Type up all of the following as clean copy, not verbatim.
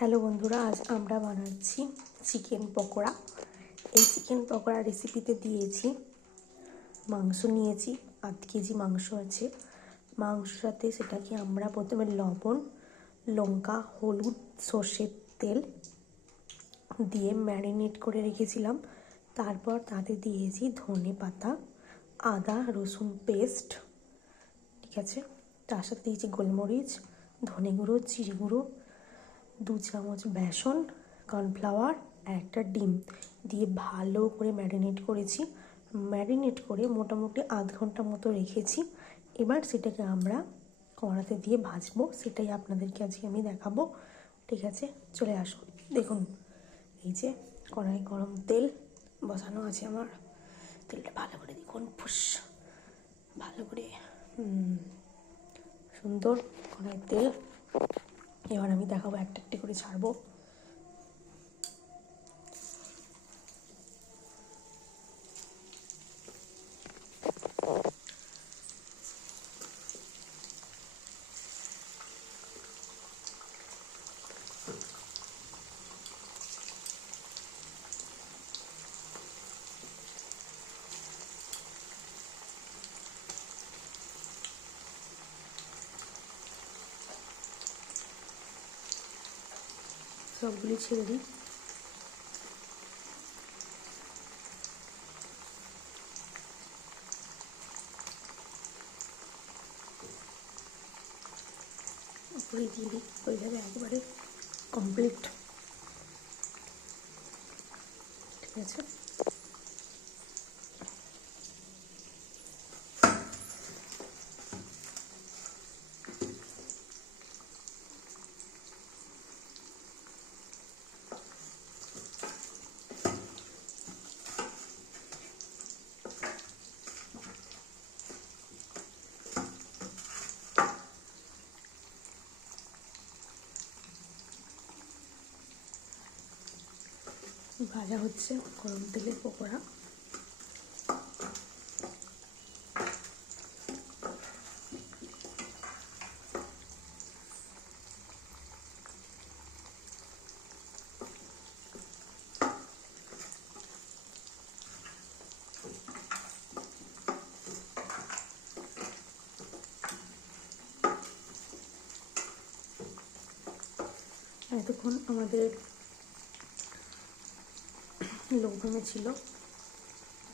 Hello বন্ধুরা, আজ আমরা বানাচ্ছি চিকেন পকোড়া। এই চিকেন পকোড়া রেসিপিতে দিয়েছি মাংস, নিয়েছি 8 কেজি মাংস আছে। মাংসের সাথে সেটাকে আমরা প্রথমে লবণ, লঙ্কা, হলুদ, সর্ষের তেল দিয়ে ম্যারিনেট করে রেখেছিলাম। তারপর তাতে দিয়েছি ধনে পাতা, আদা রসুন পেস্ট, ঠিক আছে। তার সাথে দিয়েছি গোলমরিচ, ধনে গুঁড়ো, জিরে গুঁড়ো, 2 চামচ বেসন, কর্নফ্লাওয়ার আর একটা ডিম দিয়ে ভালো করে ম্যারিনেট করেছি। ম্যারিনেট করে মোটামুটি আধ ঘন্টা মতো রেখেছি। এবার সেটাকে আমরা কড়াতে দিয়ে ভাজবো, সেটাই আপনাদেরকে আজকে আমি দেখাবো, ঠিক আছে। চলে আসুন, দেখুন এই যে কড়াই গরম তেল বসানো আছে আমার। তেলটা ভালো করে দেখুন, ফুস ভালো করে সুন্দর কড়াই তেল। এবার আমি দেখাবো, একটা একটা করে ছাড়বো। সবগুলি ছেড়ে দিই। উপরে দিয়ে দিই, হয়ে যাবে একবারে কমপ্লিট, ঠিক আছে। ভাজা হচ্ছে গরম তেলের পকোড়া। এতক্ষণ আমাদের লো ফ্লেমে ছিল,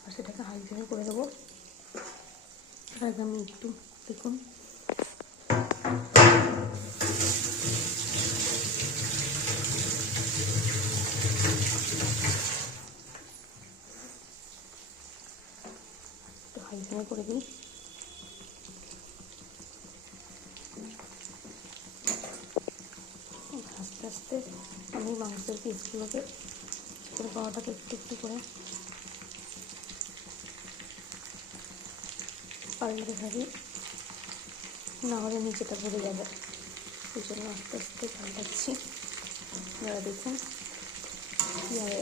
আর সেটাকে হাই ফ্লেমে করে দেবো। আর আমি একটু দেখুন একটু হাই ফ্লেমে করে দিই। আস্তে আস্তে আমি মাংসের পিসগুলোকে চিকেন পকোড়াটাকে একটু একটু করে পাল্টে থাকি, না হলে নিচেটা পড়ে যাবে। এই জন্য আস্তে আস্তে পাল্টাচ্ছি। আপনারা দেখুন কীভাবে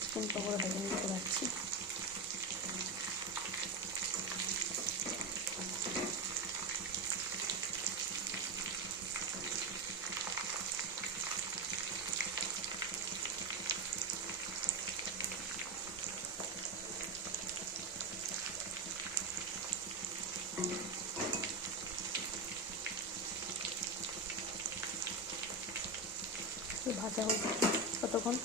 চিকেন পকোড়াটাকে নিতে পারছি। ভাজা হোক কতক্ষণ।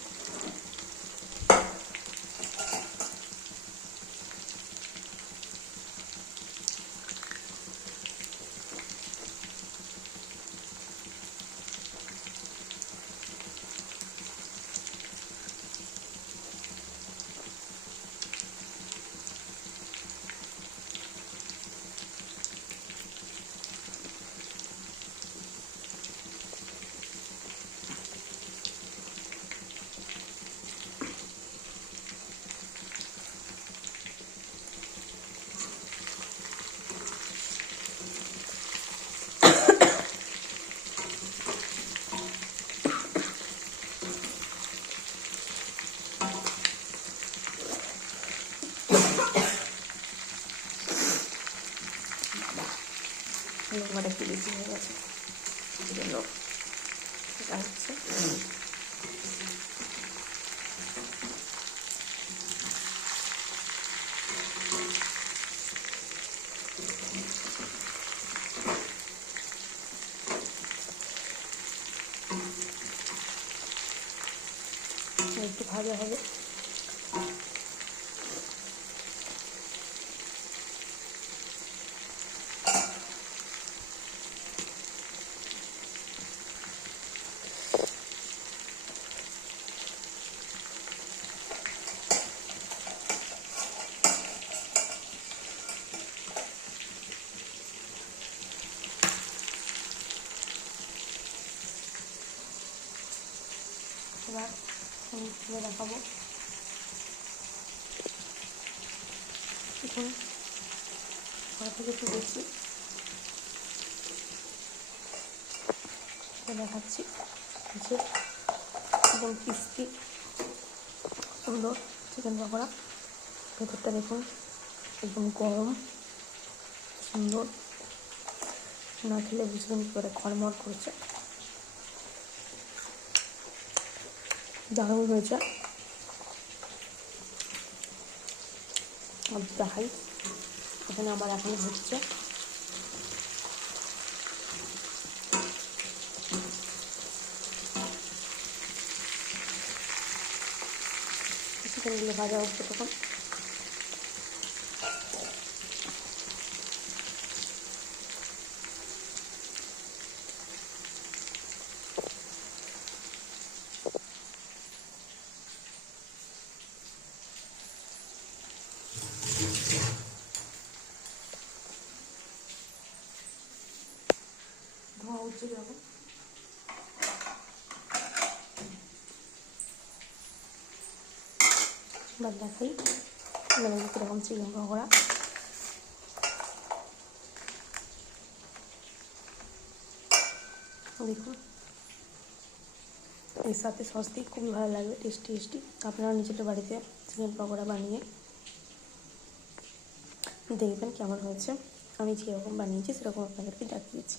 লঙ্কাটা একটু বেশি হয়ে গেছে, এই জন্য হচ্ছে। একটু ভাজা হবে। এবার আমি তুলে দেখাবো। এখন ঘর থেকে একটু বেশি দেখাচ্ছি যে একদম ক্রিস্পি সুন্দর চিকেন পকোড়া। ভেতরটা দেখুন একদম গরম সুন্দর, না খেলে বুঝবেন কী করে খড়মড় করছে, দারুণ হয়েছে। দেখাই এখানে আবার এখন হচ্ছে। চিকেনগুলো ভাজা হচ্ছে তখন। ধোঁয়া উঠছে যখন এবার দেখাই এবার কীরকম চিকেন পকোড়া। দেখুন এর সাথে সস দিয়ে খুবই ভালো লাগবে, টেস্টি টেস্টি। আপনারা নিজেদের বাড়িতে চিকেন পকোড়া বানিয়ে দেখবেন কেমন হয়েছে। আমি যেরকম বানিয়েছি সেরকম আপনাদেরকে দেখিয়েছি।